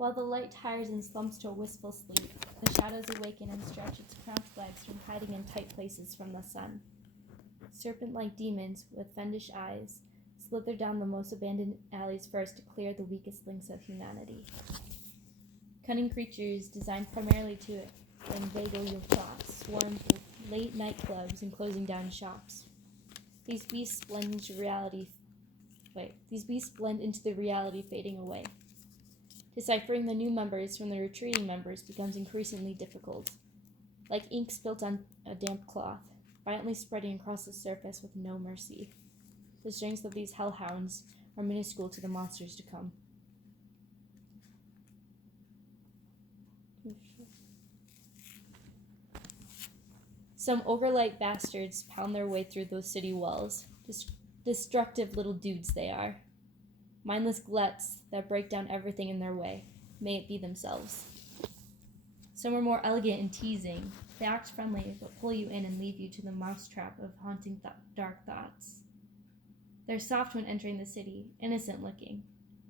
While the light tires and slumps to a wistful sleep, the shadows awaken and stretch its cramped legs from hiding in tight places from the sun. Serpent-like demons with fiendish eyes slither down the most abandoned alleys first to clear the weakest links of humanity. Cunning creatures designed primarily to inveigle your thoughts swarm through late nightclubs and closing down shops. These beasts blend into the reality fading away. Deciphering the new members from the retreating members becomes increasingly difficult. Like ink spilt on a damp cloth, violently spreading across the surface with no mercy. The strengths of these hellhounds are minuscule to the monsters to come. Some ogre-like bastards pound their way through those city walls. Destructive little dudes they are. Mindless gluts that break down everything in their way, may it be themselves. Some are more elegant and teasing. They act friendly, but pull you in and leave you to the mousetrap of haunting dark thoughts. They're soft when entering the city, innocent looking.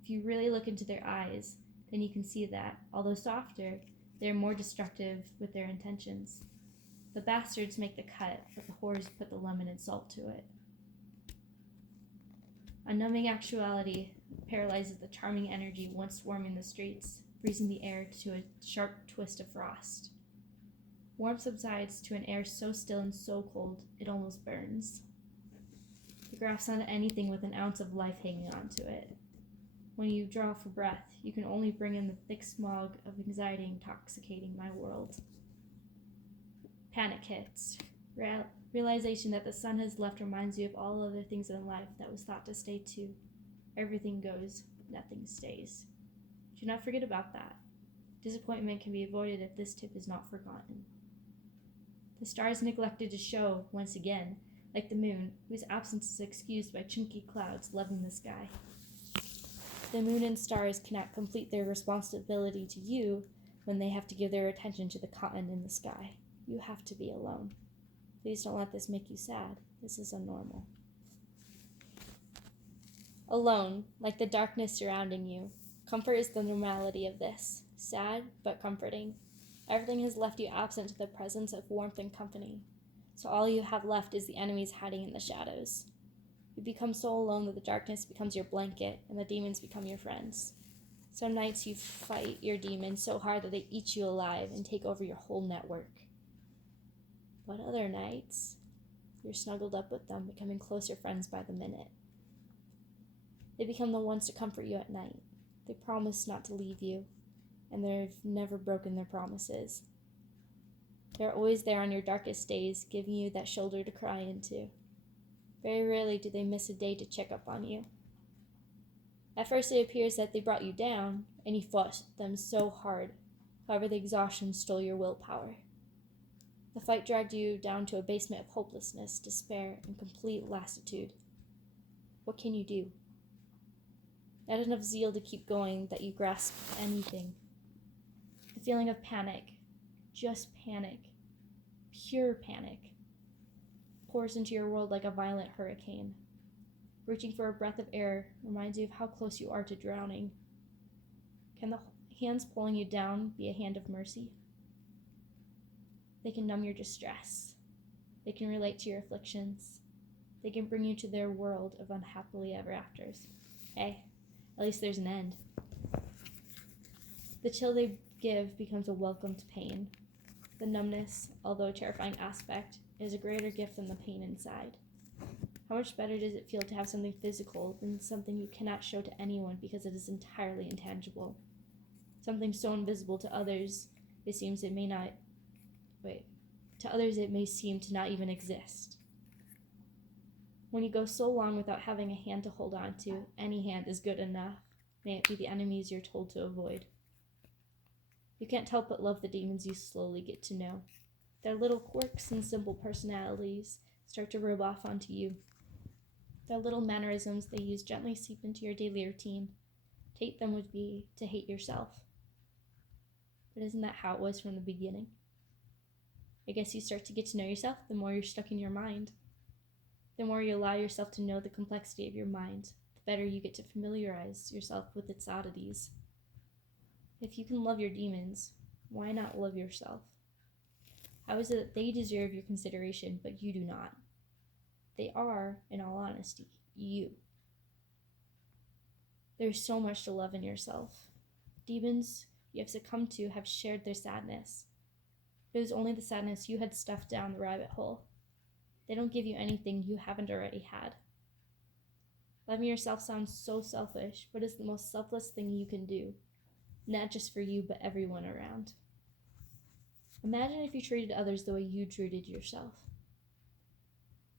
If you really look into their eyes, then you can see that, although softer, they are more destructive with their intentions. The bastards make the cut, but the whores put the lemon and salt to it. A numbing actuality paralyzes the charming energy once swarming the streets, freezing the air to a sharp twist of frost. Warmth subsides to an air so still and so cold it almost burns. It grasps onto anything with an ounce of life hanging onto it. When you draw for breath, you can only bring in the thick smog of anxiety intoxicating my world. Panic hits. Realization that the sun has left reminds you of all other things in life that was thought to stay too. Everything goes, nothing stays. Do not forget about that. Disappointment can be avoided if this tip is not forgotten. The stars neglected to show, once again, like the moon, whose absence is excused by chunky clouds leveling the sky. The moon and stars cannot complete their responsibility to you when they have to give their attention to the cotton in the sky. You have to be alone. Please don't let this make you sad. This is unnormal. Alone, like the darkness surrounding you. Comfort is the normality of this. Sad, but comforting. Everything has left you absent to the presence of warmth and company. So all you have left is the enemies hiding in the shadows. You become so alone that the darkness becomes your blanket and the demons become your friends. Some nights you fight your demons so hard that they eat you alive and take over your whole network. But other nights, you're snuggled up with them, becoming closer friends by the minute. They become the ones to comfort you at night. They promise not to leave you, and they've never broken their promises. They're always there on your darkest days, giving you that shoulder to cry into. Very rarely do they miss a day to check up on you. At first it appears that they brought you down, and you fought them so hard. However, the exhaustion stole your willpower. The fight dragged you down to a basement of hopelessness, despair, and complete lassitude. What can you do? Not enough zeal to keep going that you grasp anything. The feeling of panic, just panic, pure panic, pours into your world like a violent hurricane. Reaching for a breath of air reminds you of how close you are to drowning. Can the hands pulling you down be a hand of mercy? They can numb your distress. They can relate to your afflictions. They can bring you to their world of unhappily ever afters. Hey, at least there's an end. The chill they give becomes a welcome to pain. The numbness, although a terrifying aspect, is a greater gift than the pain inside. How much better does it feel to have something physical than something you cannot show to anyone because it is entirely intangible? Something so invisible to others, it may seem to not even exist. When you go so long without having a hand to hold on to, any hand is good enough. May it be the enemies you're told to avoid. You can't help but love the demons you slowly get to know. Their little quirks and simple personalities start to rub off onto you. Their little mannerisms they use gently seep into your daily routine. To hate them would be to hate yourself. But isn't that how it was from the beginning? I guess you start to get to know yourself the more you're stuck in your mind. The more you allow yourself to know the complexity of your mind, the better you get to familiarize yourself with its oddities. If you can love your demons, why not love yourself? How is it that they deserve your consideration, but you do not? They are, in all honesty, you. There's so much to love in yourself. Demons you have succumbed to have shared their sadness. It was only the sadness you had stuffed down the rabbit hole. They don't give you anything you haven't already had. Loving yourself sounds so selfish, but it's the most selfless thing you can do. Not just for you, but everyone around. Imagine if you treated others the way you treated yourself.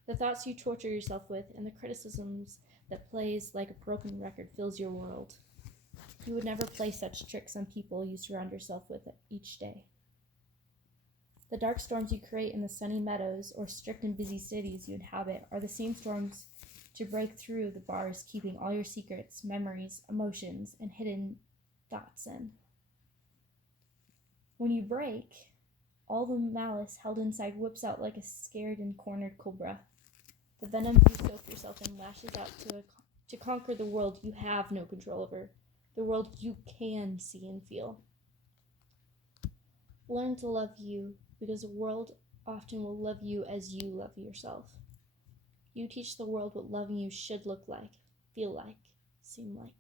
The thoughts you torture yourself with and the criticisms that plays like a broken record fills your world. You would never play such tricks on people you surround yourself with each day. The dark storms you create in the sunny meadows or strict and busy cities you inhabit are the same storms to break through the bars keeping all your secrets, memories, emotions, and hidden thoughts in. When you break, all the malice held inside whips out like a scared and cornered cobra. The venom you soak yourself in lashes out to conquer the world you have no control over, the world you can see and feel. Learn to love you, because the world often will love you as you love yourself. You teach the world what loving you should look like, feel like, seem like.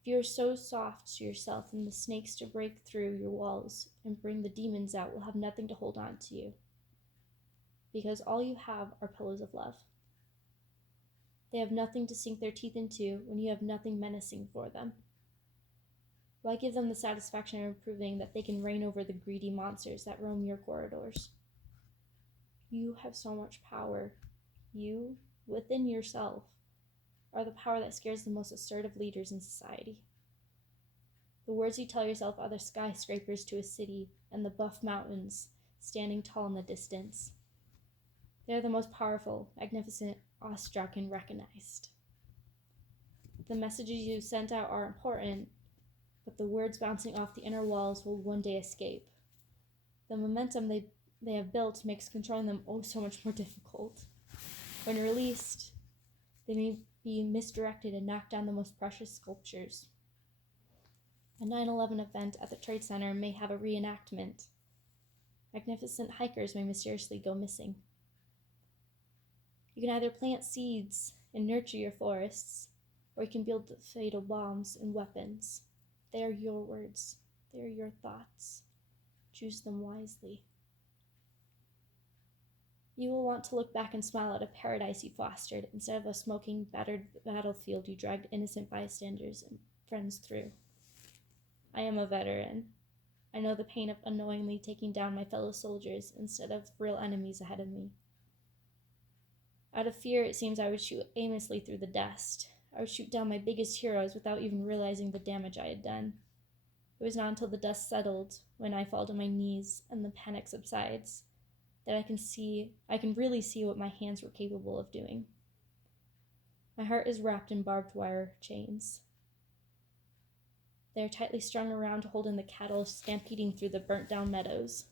If you are so soft to yourself, then the snakes to break through your walls and bring the demons out will have nothing to hold on to you, because all you have are pillows of love. They have nothing to sink their teeth into when you have nothing menacing for them. Why give them the satisfaction of proving that they can reign over the greedy monsters that roam your corridors? You have so much power. You, within yourself, are the power that scares the most assertive leaders in society. The words you tell yourself are the skyscrapers to a city and the buff mountains standing tall in the distance. They are the most powerful, magnificent, awestruck, and recognized. The messages you sent out are important, but the words bouncing off the inner walls will one day escape. The momentum they have built makes controlling them oh so much more difficult. When released, they may be misdirected and knock down the most precious sculptures. A 9/11 event at the Trade Center may have a reenactment. Magnificent hikers may mysteriously go missing. You can either plant seeds and nurture your forests, or you can build fatal bombs and weapons. They are your words. They are your thoughts. Choose them wisely. You will want to look back and smile at a paradise you fostered instead of a smoking, battered battlefield you dragged innocent bystanders and friends through. I am a veteran. I know the pain of unknowingly taking down my fellow soldiers instead of real enemies ahead of me. Out of fear, it seems I would shoot aimlessly through the dust. I would shoot down my biggest heroes without even realizing the damage I had done. It was not until the dust settled, when I fall to my knees and the panic subsides, that I can really see what my hands were capable of doing. My heart is wrapped in barbed wire chains. They are tightly strung around to hold in the cattle stampeding through the burnt-down meadows.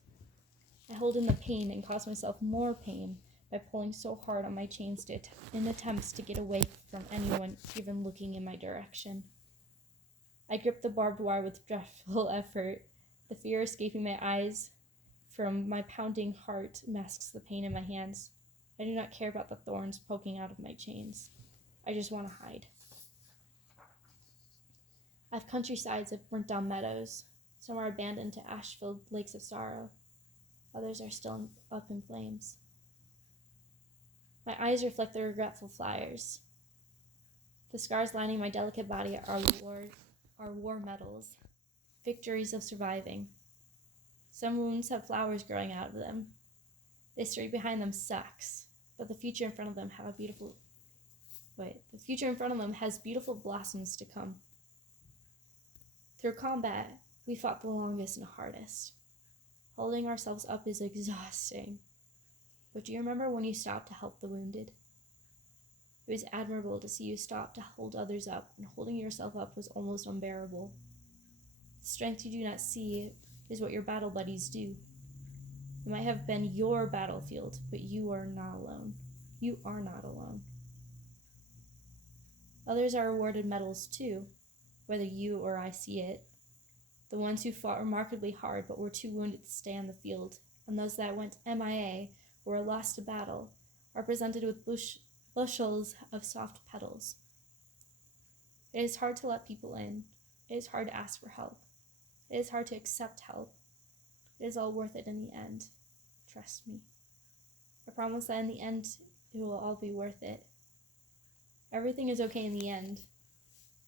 I hold in the pain and cause myself more pain by pulling so hard on my chains in attempts to get away from anyone even looking in my direction. I grip the barbed wire with dreadful effort. The fear escaping my eyes from my pounding heart masks the pain in my hands. I do not care about the thorns poking out of my chains. I just want to hide. I have countrysides of burnt-down meadows. Some are abandoned to ash-filled lakes of sorrow. Others are still up in flames. My eyes reflect the regretful fires. The scars lining my delicate body are war medals, victories of surviving. Some wounds have flowers growing out of them. The history behind them sucks, but the future in front of them has beautiful blossoms to come. Through combat, we fought the longest and hardest. Holding ourselves up is exhausting. But do you remember when you stopped to help the wounded? It was admirable to see you stop to hold others up, and holding yourself up was almost unbearable. The strength you do not see is what your battle buddies do. It might have been your battlefield, but you are not alone. You are not alone. Others are awarded medals too. whether you or I see it. The ones who fought remarkably hard but were too wounded to stay on the field, and those that went MIA or were lost to battle, are presented with bushels of soft petals. It is hard to let people in. It is hard to ask for help. It is hard to accept help. It is all worth it in the end. Trust me. I promise that in the end, it will all be worth it. Everything is okay in the end.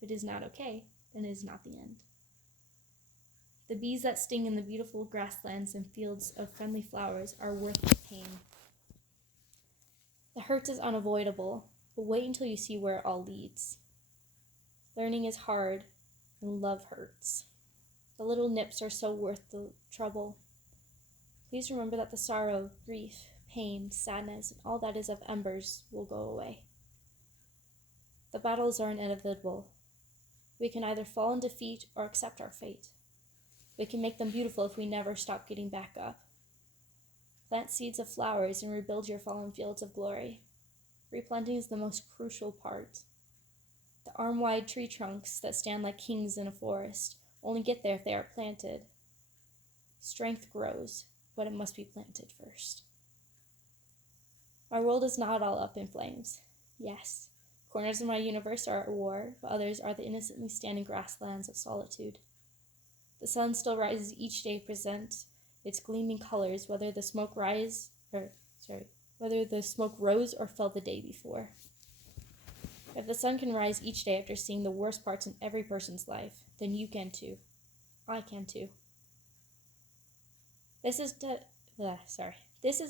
If it is not okay, then it is not the end. The bees that sting in the beautiful grasslands and fields of friendly flowers are worth the pain. The hurt is unavoidable, but wait until you see where it all leads. Learning is hard, and love hurts. The little nips are so worth the trouble. Please remember that the sorrow, grief, pain, sadness, and all that is of embers will go away. The battles are inevitable. We can either fall in defeat or accept our fate. We can make them beautiful if we never stop getting back up. Plant seeds of flowers and rebuild your fallen fields of glory. Replanting is the most crucial part. The arm-wide tree trunks that stand like kings in a forest only get there if they are planted. Strength grows, but it must be planted first. My world is not all up in flames. Yes, corners of my universe are at war, but others are the innocently standing grasslands of solitude. The sun still rises each day, present its gleaming colors, whether the smoke rose or fell the day before. If the sun can rise each day after seeing the worst parts in every person's life, then you can too. I can too. This is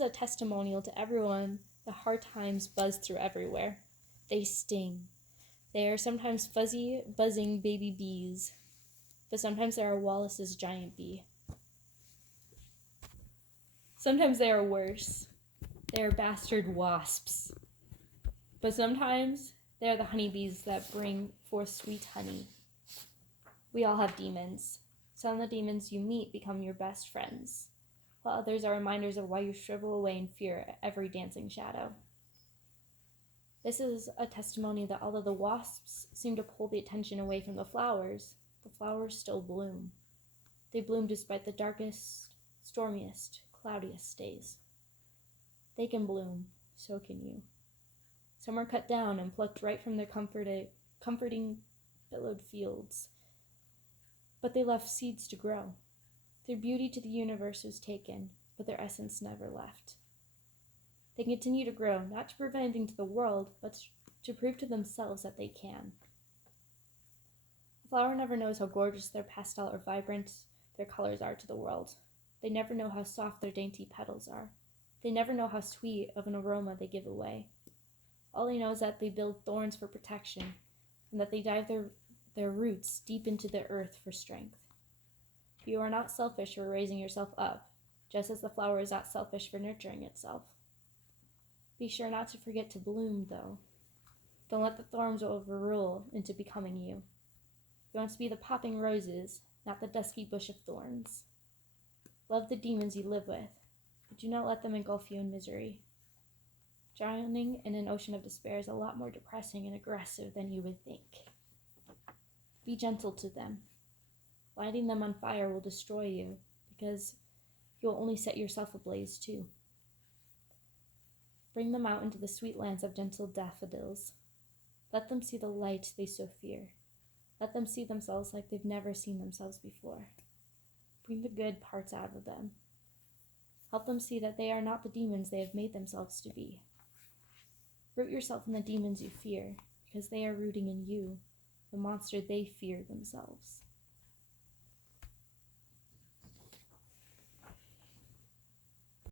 a testimonial to everyone. The hard times buzz through everywhere. They sting. They are sometimes fuzzy, buzzing baby bees, but sometimes they are Wallace's giant bee. Sometimes they are worse. They are bastard wasps. But sometimes they are the honeybees that bring forth sweet honey. We all have demons. Some of the demons you meet become your best friends, while others are reminders of why you shrivel away in fear at every dancing shadow. This is a testimony that although the wasps seem to pull the attention away from the flowers still bloom. They bloom despite the darkest, stormiest, cloudiest days. They can bloom, so can you. Some are cut down and plucked right from their comforting, billowed fields, but they left seeds to grow. Their beauty to the universe was taken, but their essence never left. They continue to grow, not to prevent anything to the world, but to prove to themselves that they can. The flower never knows how gorgeous their pastel or vibrant their colors are to the world. They never know how soft their dainty petals are. They never know how sweet of an aroma they give away. All they know is that they build thorns for protection, and that they dive their roots deep into the earth for strength. You are not selfish for raising yourself up, just as the flower is not selfish for nurturing itself. Be sure not to forget to bloom, though. Don't let the thorns overrule into becoming you. You want to be the popping roses, not the dusky bush of thorns. Love the demons you live with, but do not let them engulf you in misery. Drowning in an ocean of despair is a lot more depressing and aggressive than you would think. Be gentle to them. Lighting them on fire will destroy you, because you will only set yourself ablaze too. Bring them out into the sweet lands of gentle daffodils. Let them see the light they so fear. Let them see themselves like they've never seen themselves before. Bring the good parts out of them. Help them see that they are not the demons they have made themselves to be. Root yourself in the demons you fear, because they are rooting in you, the monster they fear themselves.